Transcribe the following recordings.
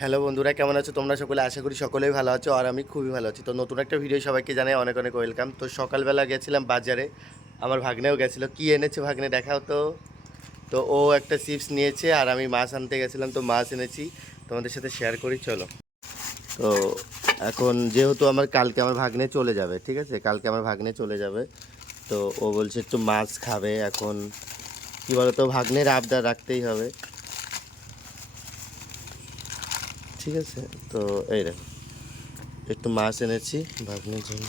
Hello বন্ধুরা, কেমন আছো? তোমরা সকলে আশা করি সকলেই ভালো আছো আর আমি খুবই ভালো আছি। তো নতুন একটা ভিডিও সবাইকে জানাই অনেক অনেক ওয়েলকাম তো সকালবেলা গেছিলাম বাজারে, আমার ভাগ্নেও গেছিল। কি এনেছে ভাগ্নে দেখাও তো। তো ও একটা চিপস নিয়েছে আর আমি মাছ আনতে গেছিলাম, তো মাছ এনেছি। তোমাদের সাথে শেয়ার করি, চলো। তো এখন যেহেতু আমার, কালকে আমার ভাগ্নে চলে যাবে, ঠিক আছে? কালকে আমার ভাগ্নে চলে যাবে। তো ও বলছে একটু মাছ খাবে এখন। কী বলতো, ভাগ্নের আবদার রাখতেই হবে। ঠিক আছে? তো এই দেখো একটু মাছ এনেছি ভাগ্নের জন্য।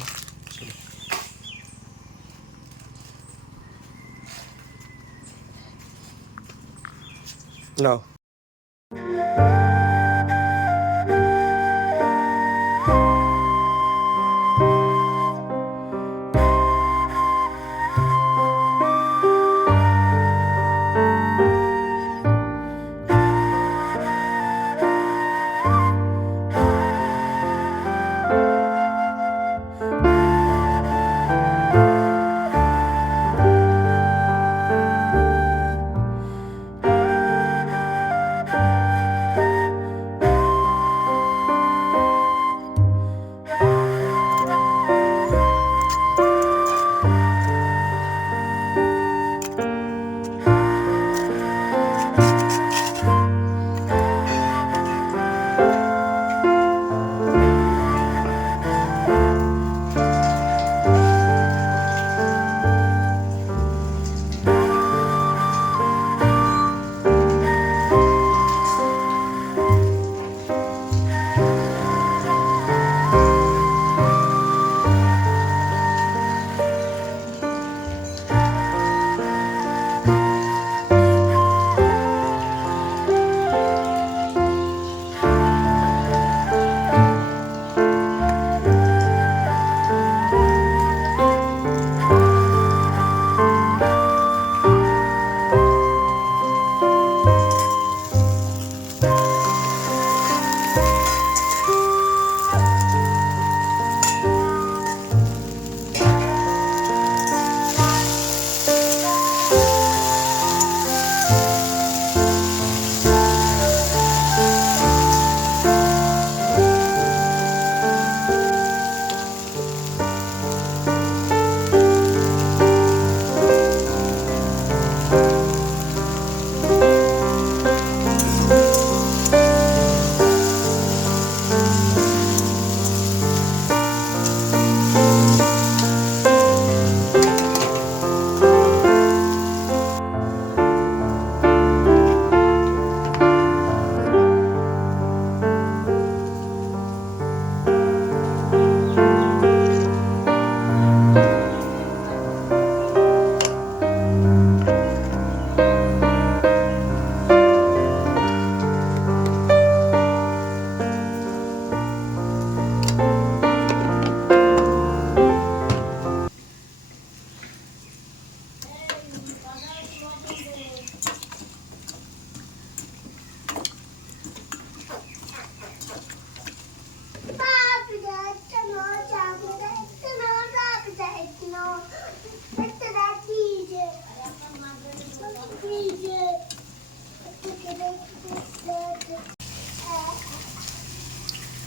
নাও।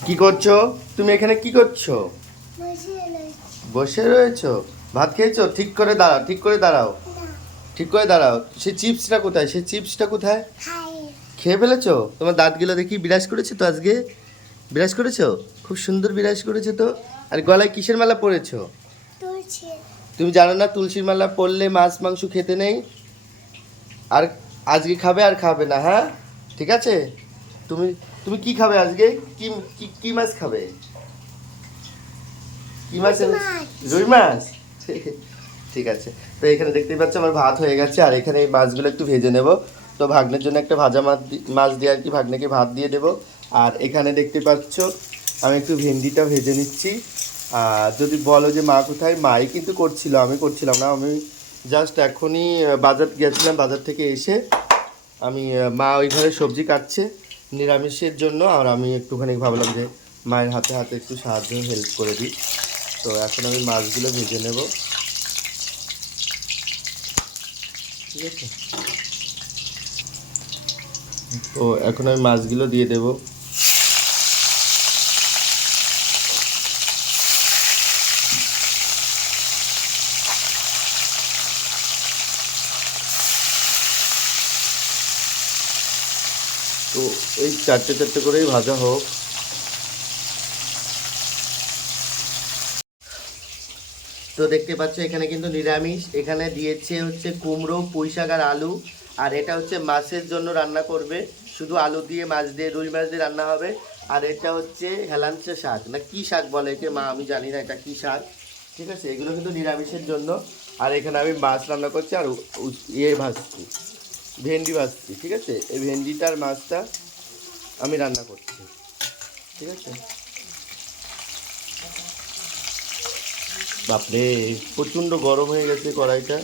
কি করছ? তুমি এখানে কি করছ? বসে রয়েছো। ভাত খেয়েছো? ঠিক করে দাঁড়াও, ঠিক করে দাঁড়াও। ঠিক করে দাঁড়াও। সে চিপসটা কোথায়? সে চিপসটা কোথায়? খেয়ে ফেলেছো? তোমার দাঁতগুলো দেখি বিরাজ করেছে তো আজকে? বিরাজ করেছ? খুব সুন্দর বিরাজ করেছে তো। আর গলায় কিসের মালা পরেছো? তুমি জানো না তুলসীর মালা পরলে মাছ মাংস খেতে নেই? আর আজকে খাবে আর খাবে না হ্যাঁ? ঠিক আছে? তুমি তুমি কি খাবে আজকে? কি কি- মাছ খাবে? কি মাছ? রুই মাছ। ঠিক আছে। তো এখানে দেখতেই পাচ্ছ আমার ভাত হয়ে গেছে আর এখানে এই মাছগুলো একটু ভেজে নেব। তো ভাগ্নের জন্য একটা ভাজা মাছ মাছ দিয়ে আর কি ভাগ্নেকে ভাত দিয়ে দেবো। আর এখানে দেখতে পাচ্ছ আমি একটু ভেন্ডিটা ভেজে নিচ্ছি। যদি বলো যে মা কোথায়? মাই কিন্তু করছিল, আমি করছিলাম না। আমি জাস্ট এখনই বাজার গেছিলাম, বাজার থেকে এসে আমি মা ওই ঘরে সবজি কাটছে নিরামিষের জন্য, আর আমি একটুখানি ভাবলাম যে মায়ের হাতে হাতে একটু সাহায্য হেল্প করে দিই। তো এখন আমি মাছগুলো ভেজে নেব। ঠিক আছে? তো এখন আমি মাছগুলো দিয়ে দেব। তো এই চারটে চারটে করেই ভাজা হোক। তো দেখতে পাচ্ছ, এখানে কিন্তু নিরামিষ। এখানে দিয়েছে হচ্ছে কুমড়ো, পুঁই শাক আর আলু। আর এটা হচ্ছে মাছের জন্য রান্না করবে। শুধু আলু দিয়ে, মাছ দিয়ে, রুই মাছ দিয়ে রান্না হবে। আর এটা হচ্ছে হেলাঞ্চে শাক। না, কি শাক বলে একে? মা, আমি জানি না এটা কি শাক। ঠিক আছে, এগুলো কিন্তু নিরামিষের জন্য। আর এখানে আমি মাছ রান্না করছি আর ইয়ে ভাজছি। ভেন্ডি ভাজছি, ঠিক আছে? এই ভেন্ডিটার মাছটা আমি রান্না করছি, ঠিক আছে? বাপরে, প্রচণ্ড গরম হয়ে গেছে কড়াইটা।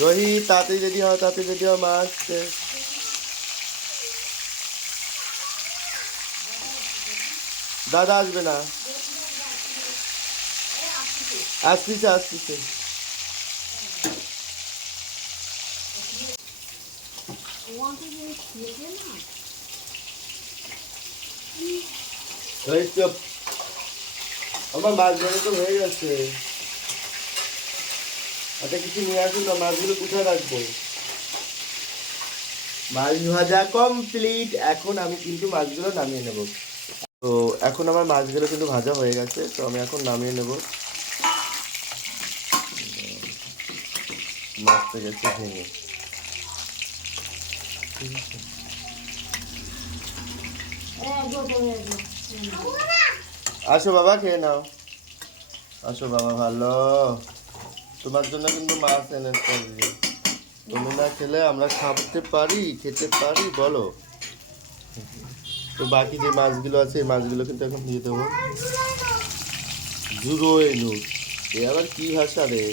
রোহিত তাড়াতাড়ি রেডি হও তাড়াতাড়ি রেডি হও মা আসছে দাদা আসবে না। আসতেছে আসতেছে। আমার মাছ ধরে তো হয়ে গেছে। আচ্ছা কিছু নিয়ে আসুন না, মাছগুলো কোথায় রাখব? মাছ ভাজা কমপ্লিট এখন আমি কিন্তু মাছগুলো নামিয়ে নেব। তো, এখন আমার মাছগুলো কিন্তু ভাজা হয়ে গেছে, তো আমি এখন নামিয়ে নেব। মাছটা গেছে, ভেঙে। আসো বাবা, খেয়ে নাও। আসো বাবা, ভালো। তোমার জন্য কিন্তু মাছ এনেছে। তুমি না খেলে আমরা খাতে পারি, খেতে পারি, বলো। তো বাকি যে মাছগুলো আছে, এই মাছগুলো কিন্তু এখন দিয়ে দেবো। জুড়ো এনু এ আবার কি ভাষা রে?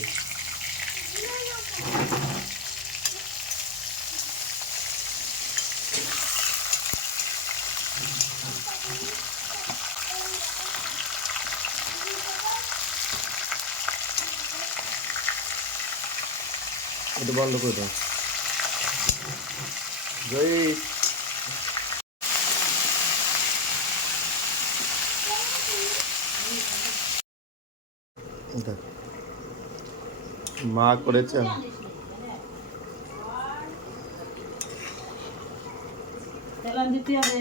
এটা বন্ধ করে দাও। দেখ। মা করেছে তেলান দিতে হবে।